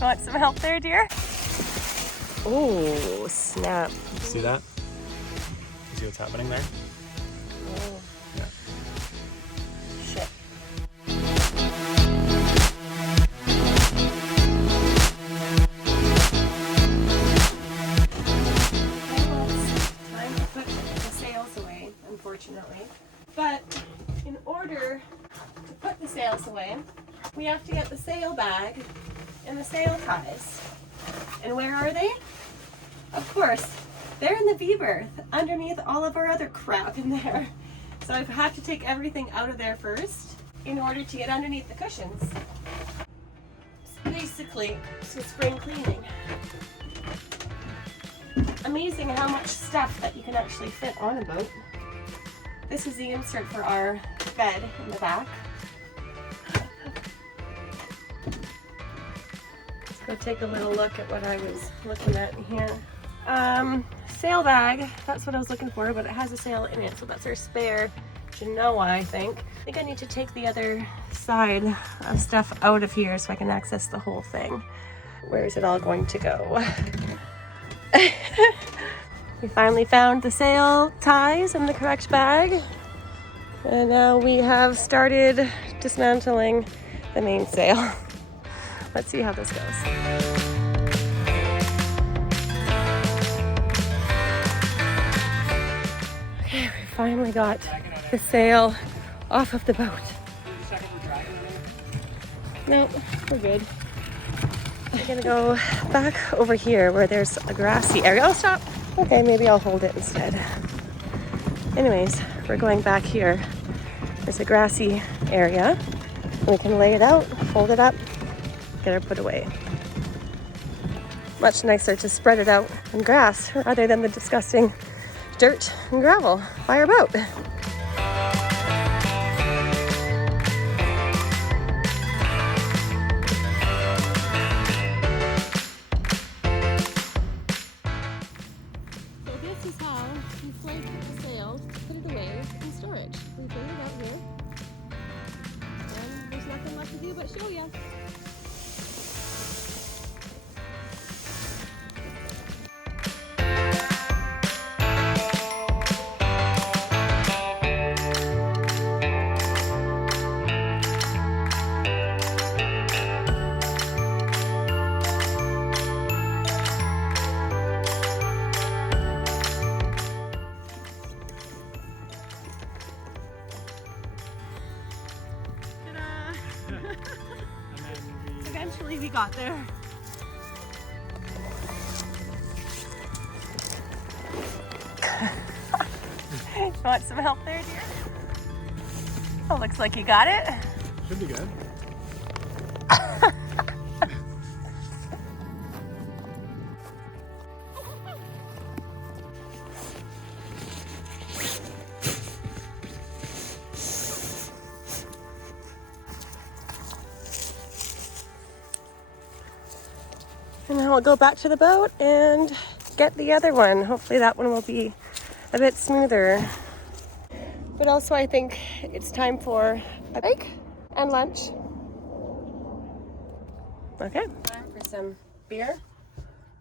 Want some help there, dear? Oh, snap. See that? You see what's happening there? Oh. Yeah. Shit. Time to put the sails away, unfortunately. But in order to put the sails away, we have to get the sail bag and the sail ties. And where are they? Of course, they're in the V-berth, underneath all of our other crap in there. So I've had to take everything out of there first in order to get underneath the cushions. It's basically some spring cleaning. Amazing how much stuff that you can actually fit on a boat. This is the insert for our bed in the back. Let's go take a little look at what I was looking at here. Sail bag, that's what I was looking for, but it has a sail in it, so that's our spare Genoa, I think. I think I need to take the other side of stuff out of here so I can access the whole thing. Where is it all going to go? We finally found the sail ties in the correct bag, and now we have started dismantling the mainsail. Let's see how this goes. Okay, we finally got the sail off of the boat. No, we're good. I'm gonna go back over here where there's a grassy area. Oh, stop! Okay, maybe I'll hold it instead. Anyways, we're going back here. There's a grassy area. We can lay it out, fold it up, get her put away. Much nicer to spread it out in grass rather than the disgusting dirt and gravel by our boat. So this is how you float the sail, put it away in storage. We bring it out here, and there's nothing left to do but show you. Eventually we got there. Want some help there, dear? Oh, looks like you got it. Should be good. And then we'll go back to the boat and get the other one. Hopefully that one will be a bit smoother. But also I think it's time for a break and lunch. Okay. Time for some beer,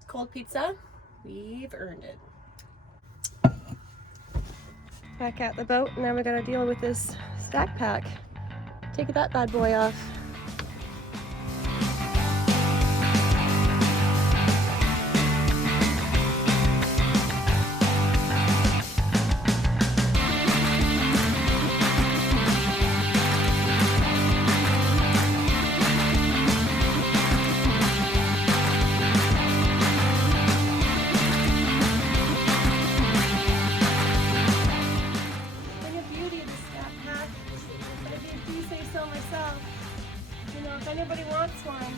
cold pizza. We've earned it. Back at the boat, now we gotta deal with this stack pack. Take that bad boy off. If anybody wants one,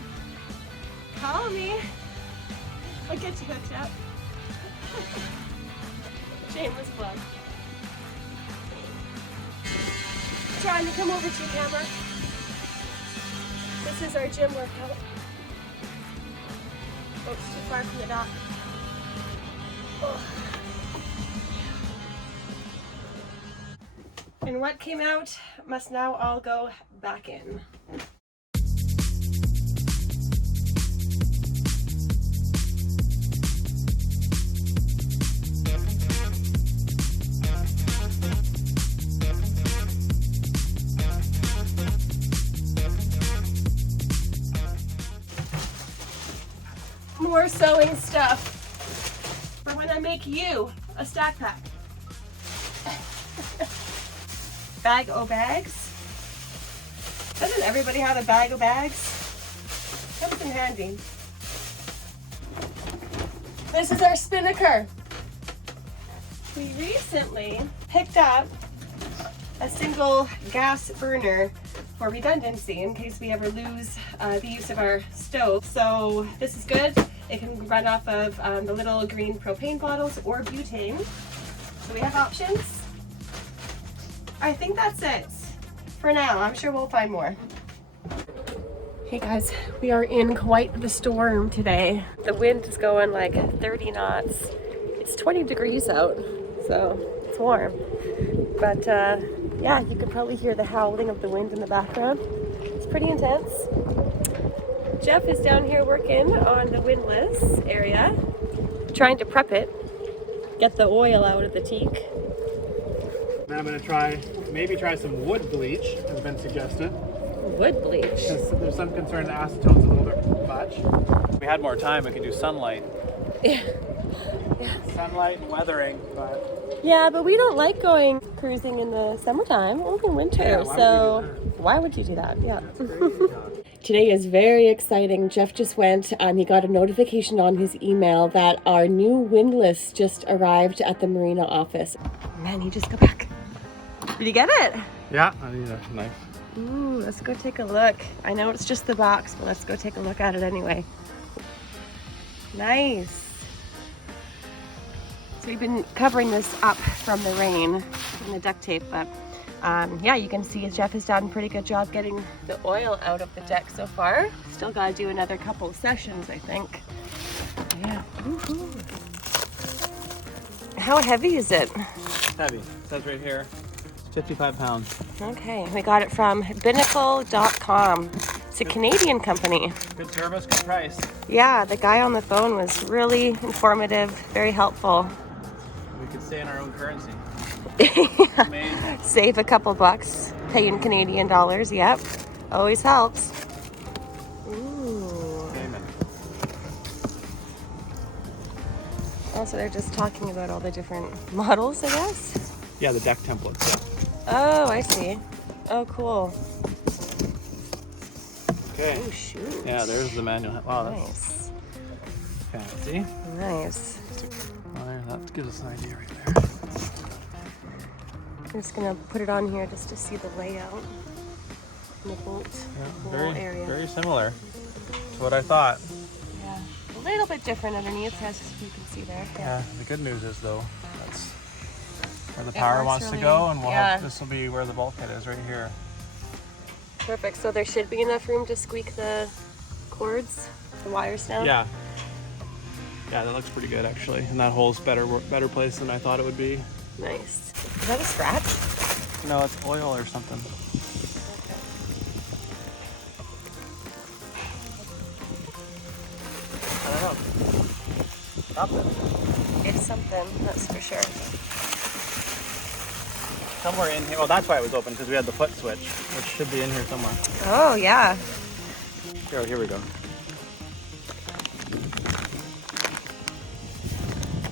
call me. I'll get you hooked up. Shameless plug. Trying to come over to you, camera. This is our gym workout. Oh, it's too far from the dock. Oh. And what came out must now all go back in. more sewing stuff for when I make you a stack pack. Bag o' bags. Doesn't everybody have a bag of bags? Comes in handy. This is our spinnaker. We recently picked up a single gas burner for redundancy in case we ever lose the use of our stove. So this is good. It can run off of the little green propane bottles or butane. So we have options. I think that's it for now. I'm sure we'll find more. Hey guys, we are in quite the storm today. The wind is going like 30 knots. It's 20 degrees out, so it's warm. But yeah, you can probably hear the howling of the wind in the background. It's pretty intense. Jeff is down here working on the windlass area, trying to prep it, get the oil out of the teak. Now I'm gonna maybe try some wood bleach, has been suggested. Wood bleach? Because there's some concern the acetone's a little bit much. If we had more time, we could do sunlight. Yeah. Sunlight and weathering, but... Yeah, but we don't like going cruising in the summertime, only in winter, Yeah, why would you do that? Yeah. That's crazy. Today is very exciting. Jeff just went and he got a notification on his email that our new windlass just arrived at the marina office. Man, you just go back. Did you get it? Yeah, I need a knife. Ooh, let's go take a look. I know it's just the box, but let's go take a look at it anyway. Nice. So we've been covering this up from the rain and the duct tape, but yeah, you can see Jeff has done a pretty good job getting the oil out of the deck so far. Still gotta do another couple of sessions, I think. Yeah. Woohoo. How heavy is it? Heavy. It says right here, 55 pounds. Okay, we got it from binnacle.com. It's a Canadian company. Good service, good price. Yeah, the guy on the phone was really informative, very helpful. We could stay in our own currency. Yeah. Save a couple bucks, pay in Canadian dollars, yep. Always helps. Ooh. Amen. Also, they're just talking about all the different models, I guess? Yeah, the deck templates, yeah. Oh, I see. Oh, cool. Okay. Oh, shoot. Yeah, there's the manual. Wow, that's Nice. fancy. Nice. Well, there, that gives us an idea right there. I'm just gonna put it on here just to see the layout and the bolt hole area. Very similar to what I thought. Yeah, a little bit different underneath, as you can see there. Yeah, the good news is though, that's where the It power works wants to really- go, and we'll yeah. have, this will be where the bulkhead is right here. Perfect. So there should be enough room to squeak the cords, the wires down. Yeah. Yeah, that looks pretty good actually, and that hole's better place than I thought it would be. Nice. Is that a scratch? No, it's oil or something. I don't know. Something. It's something, that's for sure. Somewhere in here. Oh, that's why it was open, because we had the foot switch, which should be in here somewhere. Oh, yeah. Here we go.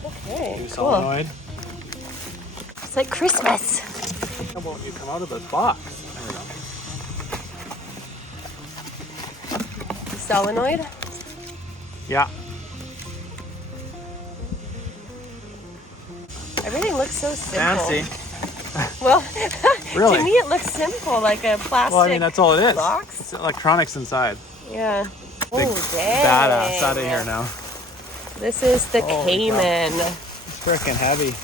Okay, New cool. solenoid. It's like Christmas. How won't you come out of this box? There we go. Solenoid. Yeah. Everything looks so simple. Fancy. Well, Really? to me it looks simple, like a plastic Well, I mean, that's all it is. box. It's electronics inside. Yeah. Big Oh, dang. badass out of here now. This is the Holy Cayman. It's freaking heavy.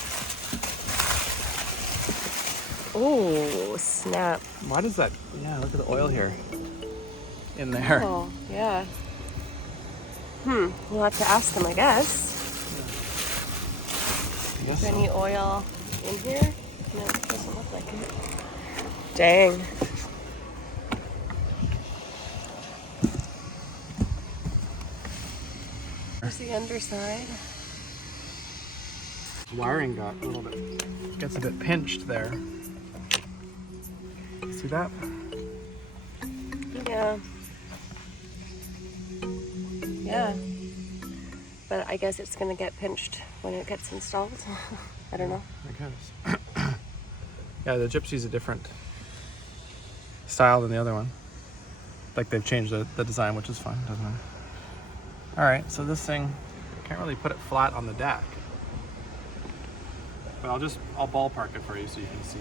Ooh, snap. Why does that? Yeah, look at the oil here. In there. Oh, yeah. We'll have to ask them, I guess. I guess Is there so. any oil in here? No, it doesn't look like it. Dang. There's the underside. Wiring got a little bit, gets a bit pinched there. See that? Yeah. Yeah. but I guess it's gonna get pinched when it gets installed. I don't know. I guess. Yeah, the Gypsy's a different style than the other one. Like they've changed the design, which is fun, doesn't it? All right, so this thing, can't really put it flat on the deck. But I'll ballpark it for you so you can see.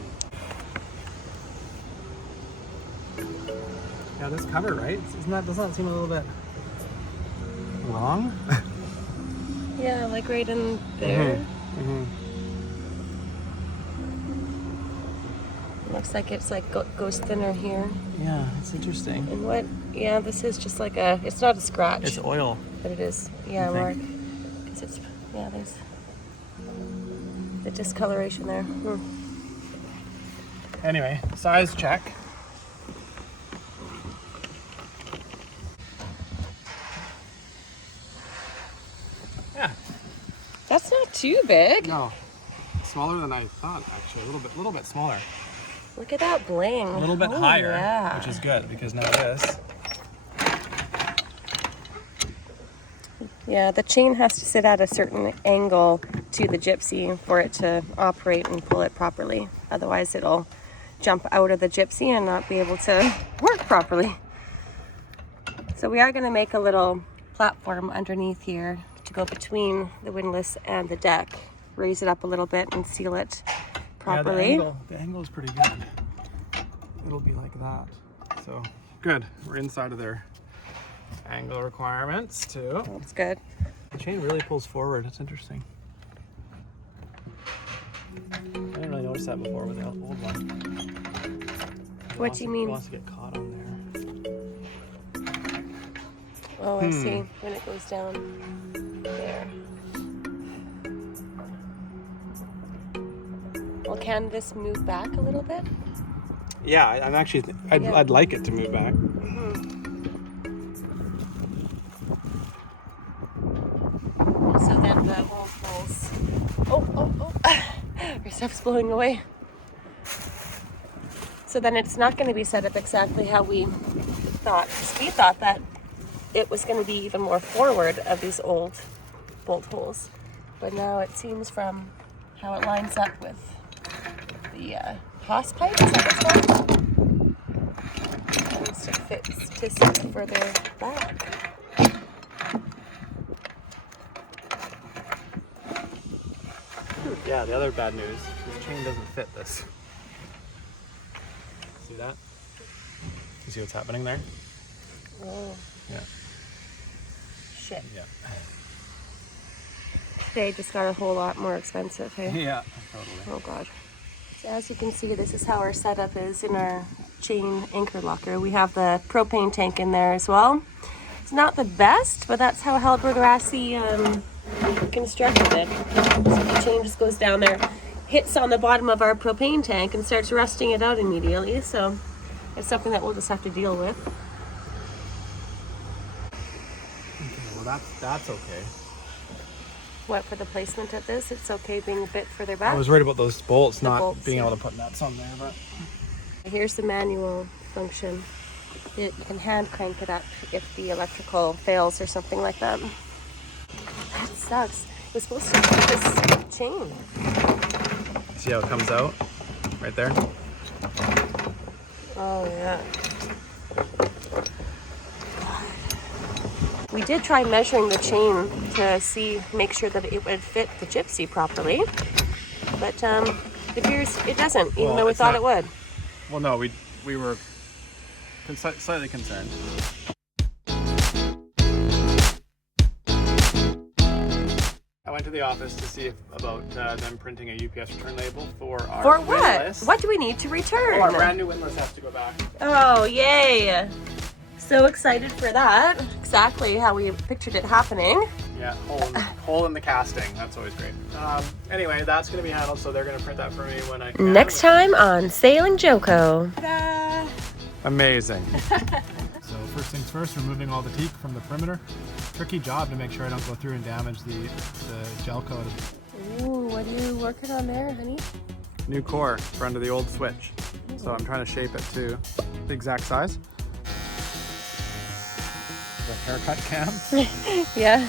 Yeah, this cover, right? Doesn't that seem a little bit wrong? Yeah, like right in there. Looks like it's like goes thinner here. Yeah, it's interesting. And what? Yeah, this is just like it's not a scratch. It's oil. But it is, yeah, mark. Because it's, yeah, there's the discoloration there. Anyway, size check. Yeah. That's not too big. No. Smaller than I thought, actually. A little bit smaller. Look at that bling. A little bit higher, yeah. Which is good because now this. Yeah, the chain has to sit at a certain angle to the Gypsy for it to operate and pull it properly. Otherwise, it'll jump out of the Gypsy and not be able to work properly. So we are going to make a little platform underneath here to go between the windlass and the deck. Raise it up a little bit and seal it properly. Yeah, the angle is pretty good. It'll be like that. So good. We're inside of their angle requirements too. That's good. The chain really pulls forward. It's interesting. I didn't really notice that before with the old one. What do you mean? It wants to get caught on there. Oh, I see. When it goes down there. Well, can this move back a little bit? Yeah, I'm actually. I'd like it to move back. So then the old holes. Oh! Your stuff's blowing away. So then it's not going to be set up exactly how we thought. We thought that it was going to be even more forward of these old bolt holes, but now it seems from how it lines up with the hose pipe, is that what it's called? It needs to fit to sit further back. Yeah, the other bad news, this chain doesn't fit this. See that? You see what's happening there? Oh, Yeah. shit. Yeah. Today just got a whole lot more expensive, hey? Yeah, totally. Oh God. So as you can see, this is how our setup is in our chain anchor locker. We have the propane tank in there as well. It's not the best, but that's how Hallberg Rassy constructed it. So the chain just goes down there, hits on the bottom of our propane tank and starts rusting it out immediately. So it's something that we'll just have to deal with. Okay, well that's okay. What, for the placement of this? It's okay being a bit further back? I was worried about those bolts, The not bolts, being yeah. able to put nuts on there, but Here's the manual function. You can hand crank it up if the electrical fails or something like that. That sucks. It was supposed to be this chain. see how it comes out right there? Oh yeah. We did try measuring the chain to make sure that it would fit the Gypsy properly, but it appears it doesn't, even though we thought it would. Well, no, we were slightly concerned. I went to the office to see about them printing a UPS return label for our For what? windlass. What do we need to return? Oh, our brand new windlass has to go back. Oh, yay! So excited for that. Exactly how we pictured it happening. Yeah, hole in the casting. That's always great. Anyway, that's going to be handled, so they're going to print that for me when I can. Next time on Sailing Joco. Ta-da! Amazing. So first things first, removing all the teak from the perimeter. Tricky job to make sure I don't go through and damage the gel coat. Ooh, what are you working on there, honey? New core for under the old switch. So I'm trying to shape it to the exact size. The haircut cam. Yeah.